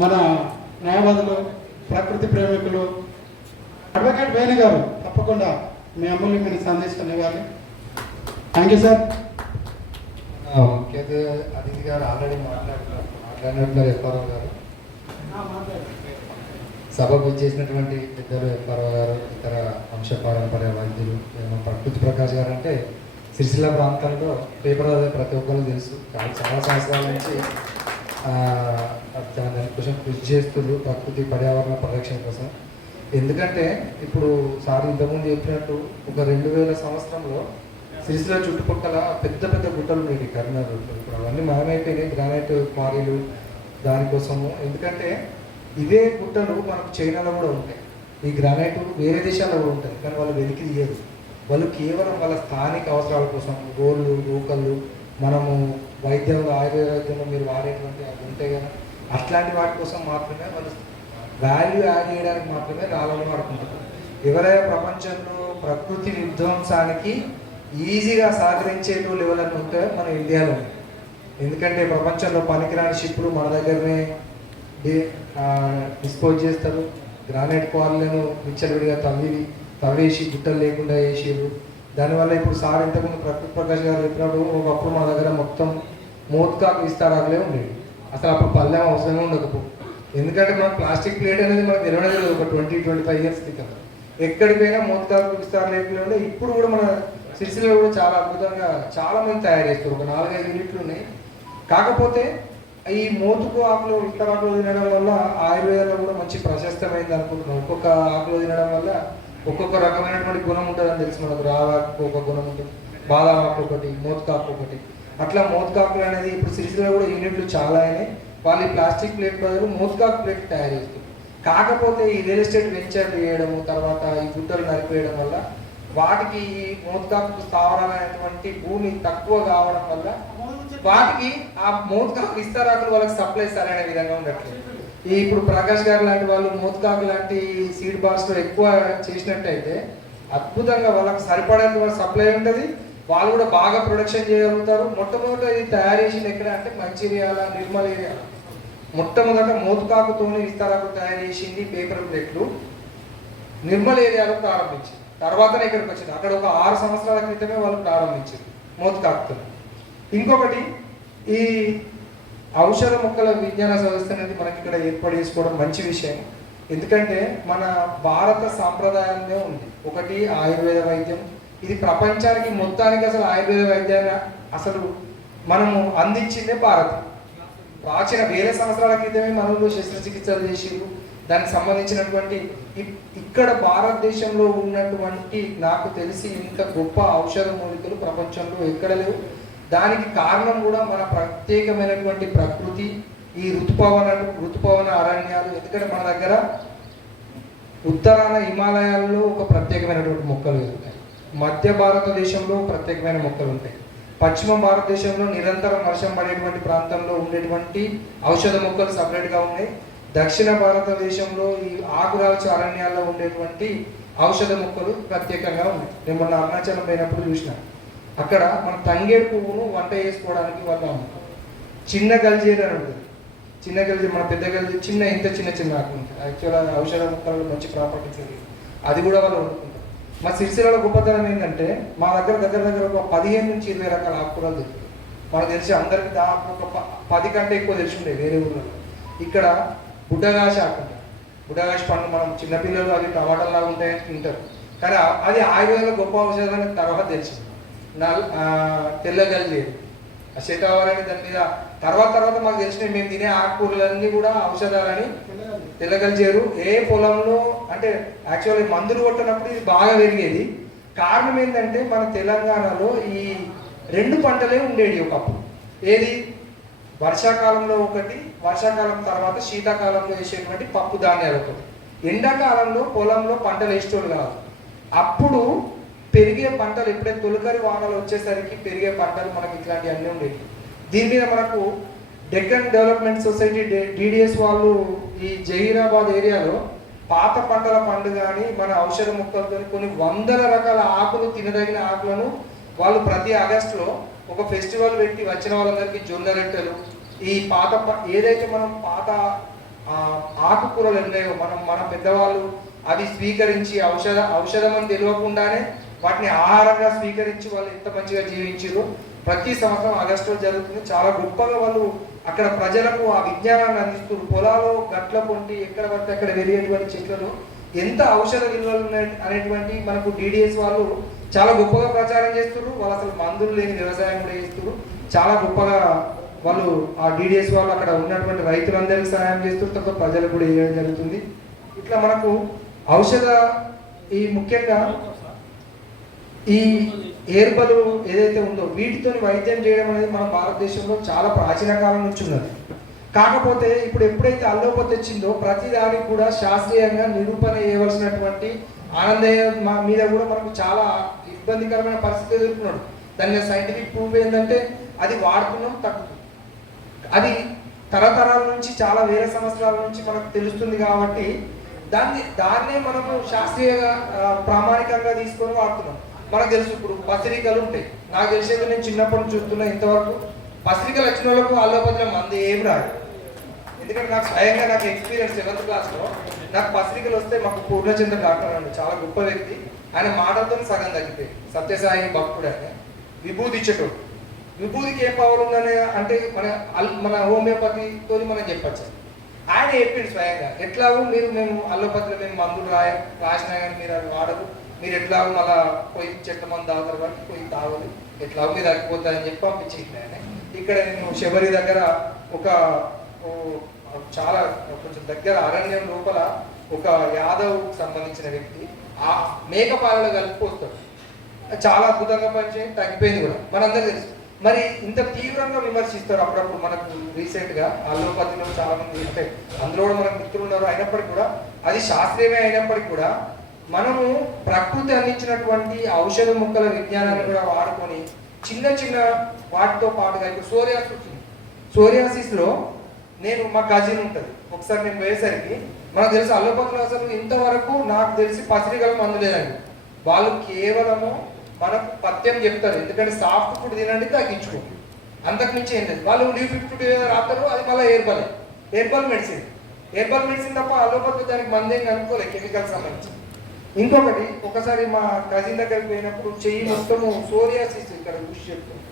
మన న్యాయవాదులు, ప్రకృతి ప్రేమికులు అడ్వకేట్ వేణు గారు తప్పకుండా మీ అమూల్యమైన సందేశం ఇవ్వాలి. Thank you sir. ముఖ్య అతిథి గారు ఆల్రెడీ మాట్లాడినట్టు ఎఫ్ఆర్ఓ గారు, సభకు వచ్చేసినటువంటి పెద్దలు ఎఫ్ఆర్ఓ గారు, ఇతర వంశ పారంపర్య వైద్యులు, ప్రకృతి ప్రకాష్ గారు అంటే సిరిసిల్ల ప్రాంతంలో పేపర్ ప్రతి ఒక్కరు తెలుసు. చాలా సంవత్సరాల నుంచి దానికోసం కృషి చేస్తున్నారు, ప్రకృతి పర్యావరణ పరిరక్షణ కోసం. ఎందుకంటే ఇప్పుడు సార్ ఇంతకుముందు చెప్పినట్టు ఒక 2000 సంవత్సరంలో సిరిసిల్ల చుట్టుపక్కల పెద్ద పెద్ద గుట్టలు ఉండేవి కరీంనగర్ గుట్టలు. ఇప్పుడు అవన్నీ మాయమైపోయినాయి, గ్రానైట్ క్వారీలు దానికోసము. ఎందుకంటే ఇవే గుట్టలు మనకు చైనాలో కూడా ఉంటాయి, ఈ గ్రానైట్ వేరే దేశాల్లో కూడా ఉంటుంది, కానీ వాళ్ళు వెలికి తీయరు. వాళ్ళు కేవలం వాళ్ళ స్థానిక అవసరాల కోసం గోళ్ళు, రూకళ్ళు, మనము వైద్యంలో ఆయుర్వేద వైద్యంలో మీరు వాడేటువంటి అవి ఉంటాయి కదా, అట్లాంటి వాటి కోసం మాత్రమే వాళ్ళు వాల్యూ యాడ్ చేయడానికి మాత్రమే రాళ్ళను వాడుకుంటారు. ఎవరైనా ప్రపంచంలో ప్రకృతి విధ్వంసానికి ఈజీగా సహకరించేటువంటి లెవెల్ అని ఉంటే మన ఇండియాలో. ఎందుకంటే ప్రపంచంలో పనికిరాని షిప్పులు మన దగ్గరనే డిస్పోజ్ చేస్తారు. గ్రానైట్ క్వారీలను విచ్చలవిడిగా తవ్వేసి గుట్టలు లేకుండా వేసేరు. దానివల్ల ఇప్పుడు సార్ ఇంతకుముందు ప్రకృతి ప్రకాష్ గారు చెప్పినప్పుడు ఒకప్పుడు మా దగ్గర మొత్తం మోత్కాకు విస్తారాకులే ఉండేవి. అసలు అప్పుడు పల్లెం అవసరమే ఉండకపో. ఎందుకంటే మన ప్లాస్టిక్ ప్లేట్ అనేది మనకు తెలియలేదు ఒక 20-25 ఇయర్స్ క్రితం. ఎక్కడికి పోయినా మోత్కాకు విస్తార లేకుండా ఉండే. ఇప్పుడు కూడా మన సిరిసిల్లలో కూడా చాలా అద్భుతంగా చాలా మంది తయారు చేస్తారు. ఒక 4-5 యూనిట్లు ఉన్నాయి. కాకపోతే ఈ మోతుకు ఆకులు, విస్తరాకులు తినడం వల్ల ఆయుర్వేదంలో కూడా మంచి ప్రశస్తమైంది అనుకుంటున్నాం. ఒక్కొక్క ఆకులు తినడం వల్ల ఒక్కొక్క రకమైనటువంటి గుణం ఉంటుందని తెలుసు మనకు. రావాకు ఒక గుణం ఉంటుంది, బాదాం ఆకు ఒకటి, మోత్కాకు ఒకటి. అట్లా మోత్కాకులు అనేది ఇప్పుడు సిరిసిల్లో కూడా యూనిట్లు చాలా అయినాయి. వాళ్ళు ఈ ప్లాస్టిక్ ప్లేట్ బదులు మోత్కాకు ప్లేట్ తయారు చేస్తారు. కాకపోతే ఈ రియల్ ఎస్టేట్ వెంచర్లు చేయడము, తర్వాత ఈ గుట్టలు నరిపేయడం వల్ల వాటికి మోత్కాకు స్థావరాలైనటువంటి భూమి తక్కువ కావడం వల్ల వాటికి ఆ మోత్కాకు విస్తరాకులు వాళ్ళకి సప్లై సరైన విధంగా ఉండట్లేదు. ఇప్పుడు ప్రకాష్ గారు లాంటి వాళ్ళు మోత్కాకు లాంటి సీడ్ బాల్స్లో ఎక్కువ చేసినట్టయితే అద్భుతంగా వాళ్ళకి సరిపడేంత వాళ్ళకి సప్లై ఉంటుంది. వాళ్ళు కూడా బాగా ప్రొడక్షన్ చేయగలుగుతారు. మొట్టమొదట ఇది తయారు చేసింది ఎక్కడ అంటే మంచిర్యాల, నిర్మల్ ఏరియా. మొట్టమొదట మోత్కాకుతోని విస్తరాకులు తయారు చేసింది పేపర్ ప్లేట్లు నిర్మల్ ఏరియాలో ప్రారంభించింది. తర్వాతనే ఇక్కడికి వచ్చింది. అక్కడ ఒక 6 సంవత్సరాల క్రితమే వాళ్ళు ప్రారంభించారు మోత్కాకుతో. ఇంకొకటి ఈ ఔషధ మొక్కల విజ్ఞాన సంస్థ అనేది మనకి ఇక్కడ ఏర్పాటు చేసుకోవడం మంచి విషయం. ఎందుకంటే మన భారత సాంప్రదాయంలో ఉంది ఒకటి ఆయుర్వేద వైద్యం. ఇది ప్రపంచానికి మొత్తానికి అసలు ఆయుర్వేద వైద్యాన్ని అసలు మనము అందించిందే భారత్. ప్రాచీన వేల సంవత్సరాల క్రితమే మనలో శస్త్రచికిత్సలు చేసిరు. దానికి సంబంధించినటువంటి ఇక్కడ భారతదేశంలో ఉన్నటువంటి నాకు తెలిసి ఇంత గొప్ప ఔషధ మూలికలు ప్రపంచంలో ఎక్కడ లేవు. దానికి కారణం కూడా మన ప్రత్యేకమైనటువంటి ప్రకృతి, ఈ ఋతుపవన అరణ్యాలు. ఎందుకంటే మన దగ్గర ఉత్తరాన హిమాలయాల్లో ఒక ప్రత్యేకమైనటువంటి మొక్కలు ఉంటాయి, మధ్య భారతదేశంలో ప్రత్యేకమైన మొక్కలు ఉంటాయి, పశ్చిమ భారతదేశంలో నిరంతరం వర్షం పడేటువంటి ప్రాంతంలో ఉండేటువంటి ఔషధ మొక్కలు సపరేట్గా ఉన్నాయి. దక్షిణ భారతదేశంలో ఈ ఆకురాల్చు అరణ్యాల్లో ఉండేటువంటి ఔషధ మొక్కలు ప్రత్యేకంగా ఉన్నాయి. నేను మొన్న అరుణాచలం పోయినప్పుడు చూసిన, అక్కడ మన తంగేడు పువ్వును వంట చేసుకోవడానికి వాళ్ళు అమ్ముతారు. చిన్న గల్జీరు అని ఉంటుంది. చిన్న గల్జీరు, మన పెద్ద గల్జీరు చిన్న ఆకులు ఉంటాయి. యాక్చువల్గా ఔషధ మొక్కలలో మంచి ప్రాపర్టీస్ అది కూడా వాళ్ళు వండుకుంటారు. మా సిరిసిల్లలో గొప్పతనం ఏంటంటే మా దగ్గర ఒక 15 నుంచి 20 రకాల ఆకుకూరలు దొరుకుతాయి. మనకు తెలిసి అందరికీ దాదాపు ఒక 10 కంటే ఎక్కువ తెలిసి ఉండేవి వేరే ఊళ్ళలో. ఇక్కడ బుడ్డగాష ఆకు ఉంటుంది. బుడ్డగాష పండు మనం చిన్నపిల్లలు అది టమాటాలాగా ఉంటాయని తింటారు, కానీ అది ఆయుర్వేదంలో గొప్ప ఔషధాన్ని తర్వాత తెలిసింది. తెల్లగల్జేరు, ఆ శతావరాన్ని దాని మీద తర్వాత మాకు తెలిసినవి. మేము తినే ఆకుకూరలన్నీ కూడా ఔషధాలని. తెల్లగల్జేరు ఏ పొలంలో అంటే యాక్చువల్లీ మందులు కొట్టినప్పుడు ఇది బాగా పెరిగేది. కారణం ఏంటంటే మన తెలంగాణలో ఈ 2 పంటలే ఉండేవి ఒకప్పుడు. ఏది వర్షాకాలంలో ఒకటి, వర్షాకాలం తర్వాత శీతాకాలంలో వేసేటువంటి పప్పు ధాన్యాలు ఒకటి. ఎండాకాలంలో పొలంలో పంటలు వేసేటోళ్ళు కాదు. అప్పుడు పెరిగే పంటలు ఎప్పుడైతే తొలకరి వానలు వచ్చేసరికి పెరిగే పంటలు మనకి ఇట్లాంటివన్నీ ఉండేవి. దీని మీద మనకు డెక్కన్ డెవలప్మెంట్ సొసైటీ డిడిఎస్ వాళ్ళు ఈ జహీరాబాద్ ఏరియాలో పాత పంటల పండు కానీ మన ఔషధ మొక్కలతో కొన్ని వందల రకాల ఆకులు, తినదగిన ఆకులను వాళ్ళు ప్రతి ఆగస్టులో ఒక ఫెస్టివల్ పెట్టి వచ్చిన వాళ్ళందరికీ జొన్న రొట్టెలు, ఈ పాత ఏదైతే మనం పాత ఆకుకూరలు ఉన్నాయో మన పెద్దవాళ్ళు అవి స్వీకరించి ఔషధం అని తెలియకుండానే వాటిని ఆహారంగా స్వీకరించి వాళ్ళు ఎంత మంచిగా జీవించారు. ప్రతి సంవత్సరం ఆగస్టులో జరుగుతుంది. చాలా గొప్పగా వాళ్ళు అక్కడ ప్రజలకు ఆ విజ్ఞానాన్ని అందిస్తున్నారు. పొలాలు గట్ల పొంటి ఎక్కడ పడితే అక్కడ వెలిగేటువంటి చెట్లను ఎంత ఔషధ విలువలు ఉన్నాయి అనేటువంటి మనకు డిడిఎస్ వాళ్ళు చాలా గొప్పగా ప్రచారం చేస్తున్నారు. వాళ్ళు అసలు మందులు లేని వ్యవసాయం కూడా చేస్తున్నారు. చాలా గొప్పగా వాళ్ళు ఆ డిడిఎస్ వాళ్ళు అక్కడ ఉన్నటువంటి రైతులందరికీ సహాయం చేస్తున్నారు. తర్వాత ప్రజలకు కూడా వేయడం జరుగుతుంది. ఇట్లా మనకు ఔషధ ఈ ముఖ్యంగా ఈ హెర్బల్ ఏదైతే ఉందో వీటితో వైద్యం చేయడం అనేది మన భారతదేశంలో చాలా ప్రాచీన కాలం నుంచి ఉన్నది. కాకపోతే ఇప్పుడు ఎప్పుడైతే అల్లోపతి వచ్చిందో ప్రతి దానికి కూడా శాస్త్రీయంగా నిరూపణ చేయవలసినటువంటి ఆనందయ్య మీద కూడా మనకు చాలా ఇబ్బందికరమైన పరిస్థితి ఎదుర్కొన్నాడు. దాని సైంటిఫిక్ ప్రూఫ్ ఏంటంటే అది వాడుతున్నాం తక్కువ, అది తరతరాల నుంచి చాలా వేల సంవత్సరాల నుంచి మనకు తెలుస్తుంది. కాబట్టి దాన్నే మనము శాస్త్రీయంగా ప్రామాణికంగా తీసుకొని వాడుతున్నాం. మనకు తెలుసు ఇప్పుడు పసిరికలు ఉంటాయి. నాకు తెలిసేది నేను చిన్నప్పటి నుంచి చూస్తున్నా ఇంతవరకు పసిరికలు వచ్చిన వాళ్ళకు అల్లోపతిలో మంది ఏం రాదు. ఎందుకంటే నాకు స్వయంగా నాకు ఎక్స్పీరియన్స్ 7th క్లాస్లో నాకు పసిరికలు వస్తే మాకు పూర్ణచంద్ర డాక్టర్ అండి, చాలా గొప్ప వ్యక్తి. ఆయన మాటలతో సగం తగ్గిపోయి సత్యసాయి భక్తుడు ఆయన విభూతి ఇచ్చేటోడు. విభూతికి ఏం పవర్ ఉందని అంటే మన హోమియోపతితో మనం చెప్పచ్చు. ఆయన చెప్పింది స్వయంగా ఎట్లాగో మేము అల్లోపతిలో మేము మందులు రాసినా కానీ మీరు అది వాడరు, మీరు ఎట్లాగో మళ్ళా పోయి చెట్ల మంది తాగుతారు కాబట్టి పోయి తాగదు, ఎట్లాగో మీరు తగ్గిపోతారని చెప్పి పంపించింది ఆయన. ఇక్కడ నేను శబరి దగ్గర ఒక చాలా కొంచెం దగ్గర అరణ్యం లోపల ఒక యాదవ్ సంబంధించిన వ్యక్తి ఆ మేకపాలలో కలిపిపోతాడు. చాలా అద్భుతంగా పనిచేయండి, తగ్గిపోయింది కూడా మనందరూ తెలుసు. మరి ఇంత తీవ్రంగా విమర్శిస్తారు అప్పుడప్పుడు. మనకు రీసెంట్గా అల్లోపతిలో చాలా మంది అంటే అందులో కూడా మనకు మిత్రులు ఉన్నారు. అయినప్పటికీ కూడా అది శాస్త్రీయమే అయినప్పటికీ కూడా మనము ప్రకృతి అందించినటువంటి ఔషధ మొక్కల విజ్ఞానాన్ని కూడా వాడుకొని చిన్న చిన్న వాటితో పాటుగా ఇప్పుడు సోరియాసిస్లో నేను మా కజిన్ ఉంటుంది, ఒకసారి నేను పోయేసరికి మనకు తెలుసు అల్లోపతిలో అసలు ఇంతవరకు నాకు తెలిసి పసిరికల మందు లేదండి. వాళ్ళు కేవలము మనకు పథ్యం చెప్తారు, ఎందుకంటే సాఫ్ట్ ఫుడ్ తినండి తగ్గించుకోండి, అంతకుమించి ఏం లేదు. వాళ్ళు న్యూ 52 రాస్తారు, అది మళ్ళీ హెర్బల్ మెడిసిన్ తప్ప అల్లోపతి దానికి మందేం కనుక్కోలేదు కెమికల్ సంబంధించి. ఇంకొకటి ఒకసారి మా కజిన్ దగ్గరికి పోయినప్పుడు చెయ్యి మొత్తము సోరియాసిస్ ఇక్కడ చూసి చెప్తుంది.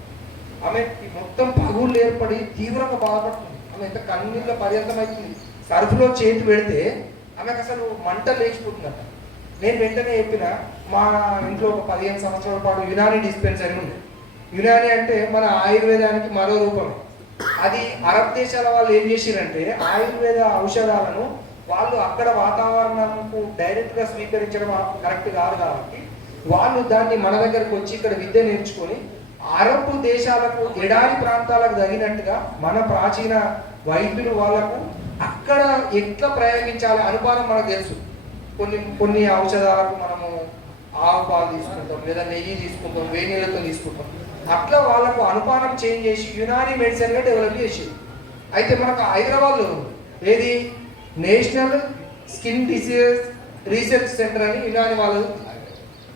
ఆమెకి మొత్తం పగుళ్ళు ఏర్పడి తీవ్రంగా బాధపడుతుంది. ఆమె ఎంత కన్నీళ్ళ పర్యంతం అవుతుంది. సర్ఫ్లో చేతి పెడితే ఆమెకు అసలు మంట లేచిపోతుందట. నేను వెంటనే చెప్పిన మా ఇంట్లో ఒక 15 సంవత్సరాల పాటు యునాని డిస్పెన్సరీ ఉంది. యునాని అంటే మన ఆయుర్వేదానికి మరో రూపమే. అది అరబ్ దేశాల వాళ్ళు ఏం చేసిరంటే ఆయుర్వేద ఔషధాలను వాళ్ళు అక్కడ వాతావరణంకు డైరెక్ట్గా స్వీకరించడం కరెక్ట్ కాదు కాబట్టి వాళ్ళు దాన్ని మన దగ్గరకు వచ్చి ఇక్కడ విద్య నేర్చుకొని అరబ్ దేశాలకు ఎడారి ప్రాంతాలకు తగినట్టుగా మన ప్రాచీన వైద్యులు వాళ్ళకు అక్కడ ఎట్లా ప్రయోగించాలి అనుపానం మనకు తెలుసు. కొన్ని ఔషధాలకు మనము ఆవు పాలు తీసుకుంటాం, లేదా నెయ్యి తీసుకుంటాం, వేడి నీళ్ళతో తీసుకుంటాం. అట్లా వాళ్ళకు అనుపానం చేంజ్ చేసి యునాని మెడిసిన్గా డెవలప్ చేసేది. అయితే మనకు హైదరాబాద్లో ఏది national skin diseases research centre అని యునాని వాళ్ళు.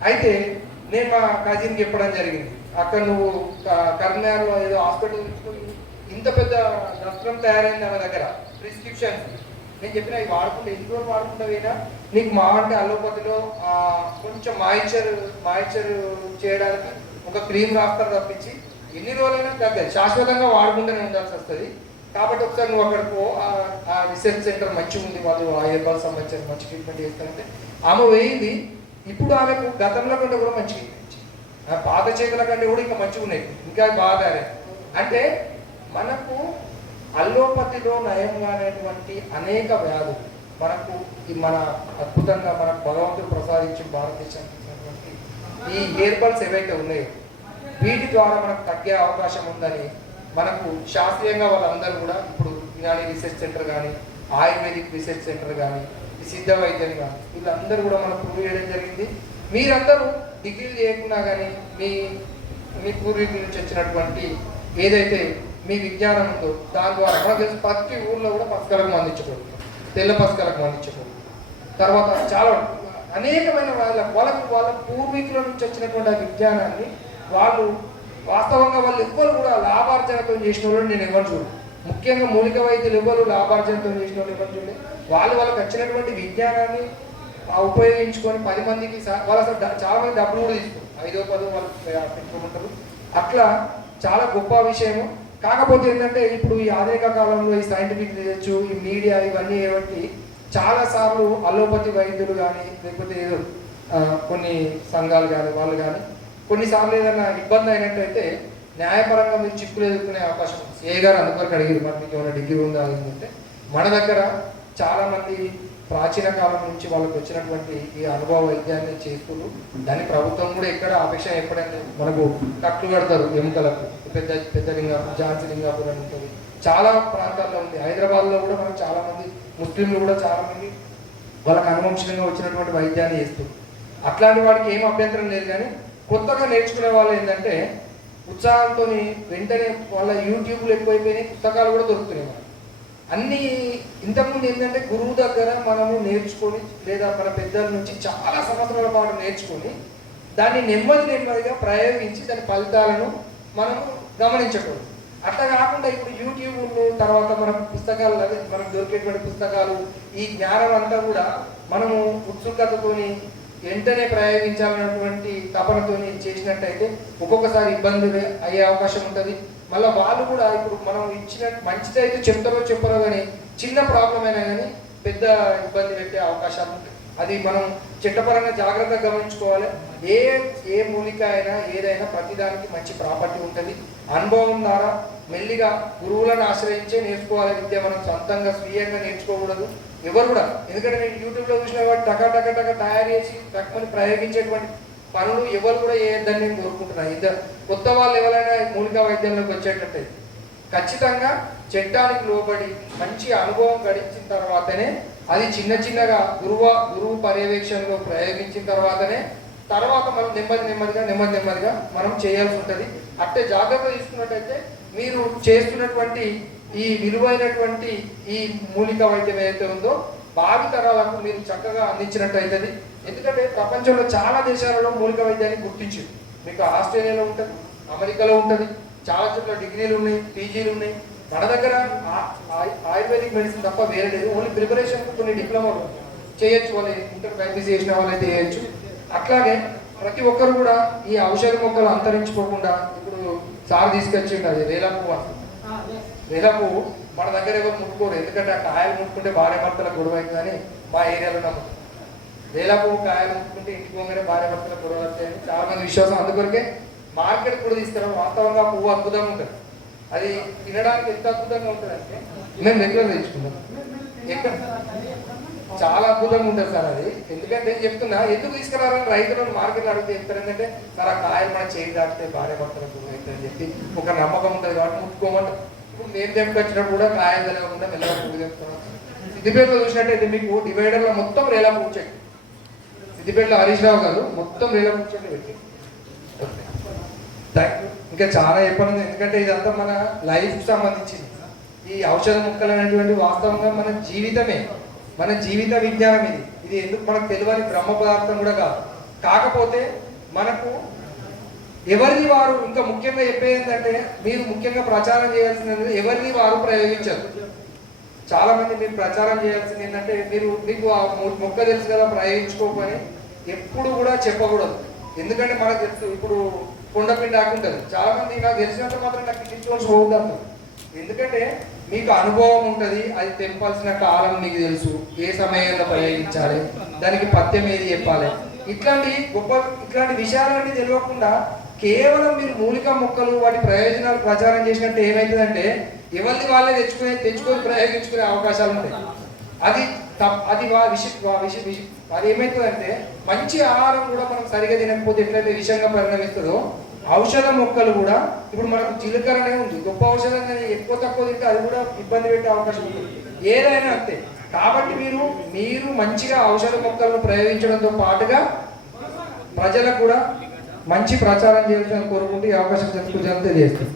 అయితే నేను మా కజిన్కి చెప్పడం జరిగింది, అక్కడ నువ్వు కర్నాల్లో ఏదో హాస్పిటల్ ఇంత పెద్ద దస్త్రం తయారైంది మన దగ్గర ప్రిస్క్రిప్షన్. నేను చెప్పిన ఇవి వాడుకుంటే ఎన్ని రోజులు వాడుకుంటావేనా, నీకు మా అంటే అల్లోపతిలో కొంచెం మాయిశ్చర్ చేయడానికి ఒక క్రీమ్ రాస్తారు తప్పించి ఎన్ని రోజులైనా తగ్గదు, శాశ్వతంగా వాడుకుంటూనే ఉండాల్సి వస్తుంది. కాబట్టి ఒకసారి నువ్వు అక్కడికి ఆ రీసెర్చ్ సెంటర్ మంచిగా ఉంది, వాళ్ళు ఆ హెర్బల్ సంబంధించిన మంచి ట్రీట్మెంట్ చేస్తారంటే ఆమె వేయింది. ఇప్పుడు ఆమెకు గతంలో కంటే కూడా మంచిగా ఆ పాత చేతుల కంటే కూడా ఇంకా మంచిగా ఉన్నాయి, ఇంకా బాగా. అంటే మనకు అల్లోపతిలో నయంగా అనేటువంటి అనేక వ్యాధులు మనకు మన అద్భుతంగా మనకు భగవంతుడు ప్రసాదించి భారతదేశానికి ఇచ్చినటువంటి ఈ హెర్బల్స్ ఏవైతే ఉన్నాయో వీటి ద్వారా మనకు తగ్గే అవకాశం ఉందని మనకు శాస్త్రీయంగా వాళ్ళందరూ కూడా ఇప్పుడు యునాని రీసెర్చ్ సెంటర్ కానీ ఆయుర్వేదిక్ రీసెర్చ్ సెంటర్ కానీ సిద్ధ వైద్యం కానీ వీళ్ళందరూ కూడా మనకు ప్రూవ్ చేయడం జరిగింది. మీరందరూ డిగ్రీలు చేయకుండా కానీ మీ పూర్వీకుల నుంచి వచ్చినటువంటి ఏదైతే మీ విజ్ఞానం ఉందో దాని ద్వారా మనకు తెలిసి ప్రతి ఊర్లో కూడా పథకాలకు అందించకూడదు, తెల్ల పథకాలకు అందించకూడదు. తర్వాత చాలా అనేకమైన వాళ్ళ పూర్వీకుల నుంచి వచ్చినటువంటి ఆ విజ్ఞానాన్ని వాళ్ళు వాస్తవంగా వాళ్ళు ఎవ్వరు కూడా లాభార్జనతో చేసిన వాళ్ళు నేను ఎవరు చూడు. ముఖ్యంగా మూలిక వైద్యులు ఎవరు లాభార్జనతో చేసిన వాళ్ళు ఎవరు చూడండి, వాళ్ళకి వచ్చినటువంటి విజ్ఞానాన్ని ఉపయోగించుకొని 10 మందికి వాళ్ళు అసలు చాలా మంది డబ్బులు కూడా తీసుకోరు, 5 10 వాళ్ళు పెట్టుకుంటారు. అట్లా చాలా గొప్ప విషయము. కాకపోతే ఏంటంటే ఇప్పుడు ఈ ఆధునిక కాలంలో ఈ సైంటిఫిక్ రీసెర్చ్, ఈ మీడియా ఇవన్నీ ఏమిటి చాలాసార్లు అలోపతి వైద్యులు కానీ లేకపోతే ఏదో కొన్ని సంఘాలు కానీ వాళ్ళు కానీ కొన్నిసార్లు ఏదైనా ఇబ్బంది అయినట్టయితే న్యాయపరంగా మీరు చిక్కులు ఎదుర్కొనే అవకాశం ఉంది. ఏ గారు అందువరకు అడిగారు మరి మీకు ఏమైనా డిగ్రీ ఉందా అంటే మన దగ్గర చాలామంది ప్రాచీన కాలం నుంచి వాళ్ళకి వచ్చినటువంటి ఈ అనుభవ వైద్యాన్ని చేస్తున్నారు. దాన్ని ప్రభుత్వం కూడా ఎక్కడ అపేక్ష ఎప్పుడైనా మనకు కట్లు కడతారు ఎముకలకు, పెద్ద పెద్ద లింగాపూర్, ఝాన్సీ లింగాపూర్ అని ఉంటుంది, చాలా ప్రాంతాల్లో ఉంది. హైదరాబాద్లో కూడా మనం చాలామంది ముస్లింలు కూడా చాలామంది వాళ్ళకి అనువంశంగా వచ్చినటువంటి వైద్యాన్ని చేస్తారు. అట్లాంటి వాడికి ఏం అభ్యంతరం లేదు. కానీ కొత్తగా నేర్చుకునే వాళ్ళు ఏంటంటే ఉత్సాహంతో వెంటనే వాళ్ళ యూట్యూబ్లు ఎక్కువైపోయినాయి, పుస్తకాలు కూడా దొరుకుతున్నాయి. అన్నీ ఇంతకుముందు ఏంటంటే గురువు దగ్గర మనము నేర్చుకొని లేదా మన పెద్దల నుంచి చాలా సంవత్సరాల పాటు నేర్చుకొని దాన్ని నెమ్మదిగా ప్రయోగించి దాని ఫలితాలను మనము గమనించకూడదు. అట్లా కాకుండా ఇప్పుడు యూట్యూబ్లో తర్వాత మన పుస్తకాలు అదే మనకు దొరికేటువంటి పుస్తకాలు ఈ జ్ఞానం అంతా కూడా మనము ఉత్సుకతతోని వెంటనే ప్రయోగించాలన్నటువంటి తపనతోని చేసినట్టయితే ఒక్కొక్కసారి ఇబ్బందులు అయ్యే అవకాశం ఉంటుంది. మళ్ళీ వాళ్ళు కూడా ఇప్పుడు మనం ఇచ్చిన మంచిదైతే చెప్తారో చెప్పరో కానీ చిన్న ప్రాబ్లం అయినా కానీ పెద్ద ఇబ్బంది పెట్టే అవకాశాలు ఉంటాయి. అది మనం చట్టపరంగా జాగ్రత్తగా గమనించుకోవాలి. ఏ మూలిక అయినా ఏదైనా ప్రతిదానికి మంచి ప్రాపర్టీ ఉంటుంది. అనుభవం ద్వారా మెల్లిగా గురువులను ఆశ్రయించే నేర్చుకోవాలి విద్య. మనం సొంతంగా స్వీయంగా నేర్చుకోకూడదు ఎవరు కూడా. ఎందుకంటే నేను యూట్యూబ్లో చూసిన వాటి టక తయారు చేసి తక్కువని ప్రయోగించేటువంటి పనులు ఎవరు కూడా చేయొద్దని నేను కోరుకుంటున్నాను. ఇద్దరు కొత్త వాళ్ళు ఎవరైనా మూలికా వైద్యంలోకి వచ్చేటట్టయితే ఖచ్చితంగా చట్టానికి లోబడి మంచి అనుభవం గడించిన తర్వాతనే అది చిన్నగా గురువు పర్యవేక్షణలో ప్రయోగించిన తర్వాత మనం నెమ్మదిగా మనం చేయాల్సి ఉంటుంది. అట్టే జాగ్రత్త తీసుకున్నట్టయితే మీరు చేస్తున్నటువంటి ఈ విలువైనటువంటి ఈ మూలిక వైద్యం ఏదైతే ఉందో భావి తరాలకు మీరు చక్కగా అందించినట్టు అవుతుంది. ఎందుకంటే ప్రపంచంలో చాలా దేశాలలో మూలిక వైద్యాన్ని గుర్తించింది. మీకు ఆస్ట్రేలియాలో ఉంటుంది, అమెరికాలో ఉంటుంది, చాలా చోట్ల డిగ్రీలు ఉన్నాయి, పీజీలు ఉన్నాయి. మన దగ్గర ఆయుర్వేదిక్ మెడిసిన్ తప్ప వేరే లేదు. ఓన్లీ ప్రిపరేషన్ కొన్ని డిప్లొమాలు చేయొచ్చు, వాళ్ళు ఇంటర్ బైపీసీ చేసిన వాళ్ళైతే చేయొచ్చు. అట్లాగే ప్రతి ఒక్కరు కూడా ఈ ఔషధ మొక్కలు అంతరించిపోకుండా ఇప్పుడు సార్ తీసుకొచ్చిండు అది రేలా పువ్వు మన దగ్గర ఎవరు ముట్టుకోరు. ఎందుకంటే ఆ కాయలు ముట్టుకుంటే భార్య భర్తల గొడవ అవుతుందని మా ఏరియాలో నమ్మకం. రేలా పువ్వు కాయలు ముట్టుకుంటే ఇంటికి పోగానే భార్య భర్తల గొడవ అవుతాయని చాలా మంది విశ్వాసం. అందుకొరకే మార్కెట్ కూడా తీసుకురాం. వాస్తవంగా పువ్వు అద్భుతంగా ఉంటుంది. అది తినడానికి ఎంత అద్భుతంగా ఉంటుంది అంటే మేము రెగ్యులర్ తెచ్చుకున్నాం. ఎక్కడ చాలా అద్భుతంగా ఉంటుంది సార్ అది. ఎందుకంటే నేను చెప్తున్నా, ఎందుకు తీసుకురారని రైతులను మార్కెట్లో అడిగితే చెప్తారు. ఏంటంటే సార్ ఆ కాయలు మన చేయి దాటితే భార్య భర్తల గొడవ అవుతుందని చెప్పి ఒక నమ్మకం ఉంటుంది కాబట్టి ముట్టుకోమంటారు. ఇప్పుడు నేను తెంపుకొచ్చినప్పుడు కూడా కాయలు తెలవకుండా మెల్లగా పువ్వు తెంపుతున్నాను. సిద్దిపేటలో చూసినట్టయితే మీకు డివైడర్లో మొత్తం రేలా పువ్వు చెట్టు, సిద్దిపేటలో హరీష్ రావు గారు మొత్తం రేలా పువ్వు చెట్టు పెట్టి. ఇంకా చాలా చెప్పనుంది, ఎందుకంటే ఇదంతా మన లైఫ్కి సంబంధించింది. ఈ ఔషధ మొక్కలు అనేటువంటి వాస్తవంగా మన జీవితమే, మన జీవిత విజ్ఞానం. ఇది ఎందుకు మనకు తెలియని బ్రహ్మ పదార్థం కూడా కాదు. కాకపోతే మనకు ఎవరిని వారు, ఇంకా ముఖ్యంగా చెప్పేది ఏంటంటే మీరు ముఖ్యంగా ప్రచారం చేయాల్సింది ఎవరిని వారు ప్రయోగించారు. చాలా మంది మీరు ప్రచారం చేయాల్సింది ఏంటంటే మీకు ఆ మొక్క తెలుసు కదా ప్రయోగించుకోకపోయి ఎప్పుడు కూడా చెప్పకూడదు. ఎందుకంటే మనకు తెలుసు ఇప్పుడు కొండపిండి ఆకుంటుంది. చాలా మంది నాకు తెలిసినంత మాత్రం నాకు తీసుకోవాల్సి పోతాను. ఎందుకంటే మీకు అనుభవం ఉంటుంది, అది తెంపాల్సిన కాలం మీకు తెలుసు, ఏ సమయంలో ప్రయోగించాలి, దానికి పథ్యం ఏది చెప్పాలి, ఇట్లాంటి విషయాలన్నీ తెలియకుండా కేవలం మీరు మూలిక మొక్కలు వాటి ప్రయోజనాలు ప్రచారం చేసినట్టు ఏమవుతుందంటే ఎవరిని వాళ్ళే తెచ్చుకొని ప్రయోగించుకునే అవకాశాలు ఉంటాయి. అది అది ఏమవుతుందంటే మంచి ఆహారం కూడా మనం సరిగా తినకపోతే ఎట్లయితే విషంగా పరిణమిస్తుందో ఔషధ మొక్కలు కూడా ఇప్పుడు మనకు జీలకర్రనే ఉంది, గొప్ప ఔషధం కానీ ఎక్కువ తక్కువ తింటే అది కూడా ఇబ్బంది పెట్టే అవకాశం ఉంటుంది. ఏదైనా అంతే. కాబట్టి మీరు మంచిగా ఔషధ మొక్కలను ప్రయోగించడంతో పాటుగా ప్రజలకు కూడా మంచి ప్రచారం చేయాలని కోరుకుంటూ ఈ అవకాశం తెలుసుకుంటే తెలియజేస్తాను.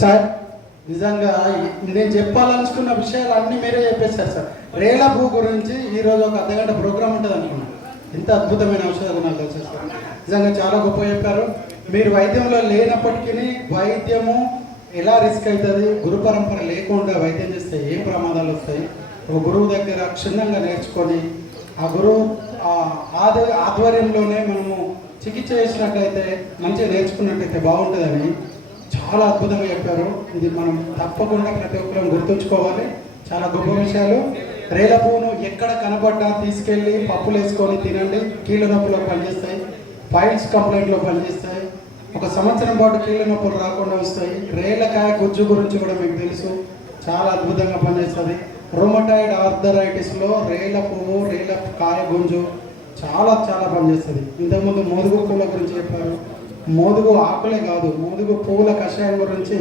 సార్ నిజంగా నేను చెప్పాలనుకున్న విషయాలు అన్నీ మీరే చెప్పేశారు సార్. రేలా పువ్వు గురించి ఈరోజు ఒక అర్ధగంట ప్రోగ్రామ్ ఉంటుంది అనుకున్నాను. ఎంత అద్భుతమైన ఔషధ గుణాలు వచ్చేస్తారు. నిజంగా చాలా గొప్ప చెప్పారు. మీరు వైద్యంలో లేనప్పటికీ వైద్యము ఎలా రిస్క్ అవుతుంది, గురు పరంపర లేకుండా వైద్యం చేస్తే ఏం ప్రమాదాలు వస్తాయి, ఒక గురువు దగ్గర క్షుణ్ణంగా నేర్చుకొని ఆ గురువు ఆధ్వర్యంలోనే మనము చికిత్స చేసినట్లయితే మంచిగా నేర్చుకున్నట్లయితే బాగుంటుందని చాలా అద్భుతంగా చెప్పారు. ఇది మనం తప్పకుండా ప్రతి ఒక్కరం గుర్తుంచుకోవాలి. చాలా గొప్ప విషయాలు. రేల పువ్వును ఎక్కడ కనపడ్డా తీసుకెళ్ళి పప్పులు వేసుకొని తినండి. కీళ్ళ నొప్పులో పనిచేస్తాయి, ఫైల్స్ కంప్లైంట్లో పనిచేస్తాయి, ఒక సంవత్సరం పాటు కీళ్ళ నొప్పులు రాకుండా వస్తాయి. రేలకాయ గుజ్జు గురించి కూడా మీకు తెలుసు, చాలా అద్భుతంగా పనిచేస్తుంది. రొమటాయిడ్ ఆర్థరైటిస్లో రేల పువ్వు, రేల కాయ గుంజు చాలా చాలా పనిచేస్తుంది. ఇంతకుముందు మోదుగు పూల గురించి చెప్పారు. మోదుగు ఆకులే కాదు, మోదుగు పువ్వుల కషాయం గురించి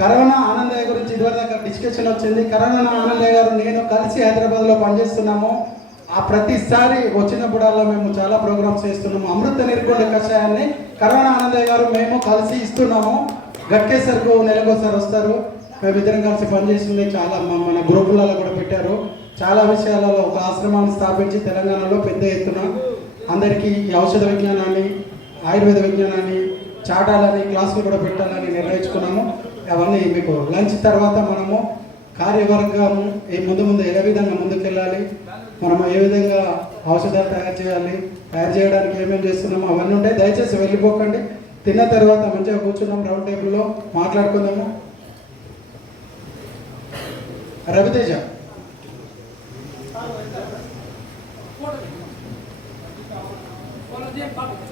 కరోనా ఆనందయ్య గురించి ఇదివరకు డిస్కషన్ వచ్చింది. కరోనా ఆనందయ్య గారు నేను కలిసి హైదరాబాద్లో పనిచేస్తున్నాము. ఆ ప్రతిసారి వచ్చినప్పుడల్లా మేము చాలా ప్రోగ్రామ్స్ చేస్తున్నాము. అమృత నిర్గుండ కషాయాన్ని కరోనా ఆనందయ్య గారు మేము కలిసి ఇస్తున్నాము. గట్కేసరికి నెలకోసారి వస్తారు. మేమిద్దరం కలిసి పనిచేసింది. చాలా మన గ్రూపులలో కూడా పెట్టారు. చాలా విషయాలలో ఒక ఆశ్రమాన్ని స్థాపించి తెలంగాణలో పెద్ద ఎత్తున అందరికీ ఈ ఔషధ విజ్ఞానాన్ని, ఆయుర్వేద విజ్ఞానాన్ని చాటాలని, క్లాసులు కూడా పెట్టాలని నిర్ణయించుకున్నాము. అవన్నీ మీకు లంచ్ తర్వాత మనము కార్యవర్గము ముందు ఏ విధంగా ముందుకెళ్ళాలి, మనం ఏ విధంగా ఔషధాలు తయారు చేయాలి, తయారు చేయడానికి ఏమేమి చేస్తున్నామో అవన్నీ ఉంటాయి. దయచేసి వెళ్ళిపోకండి. తిన్న తర్వాత మంచిగా కూర్చున్నాం, రౌండ్ టేబుల్లో మాట్లాడుకుందాము. Raviteja Follow them,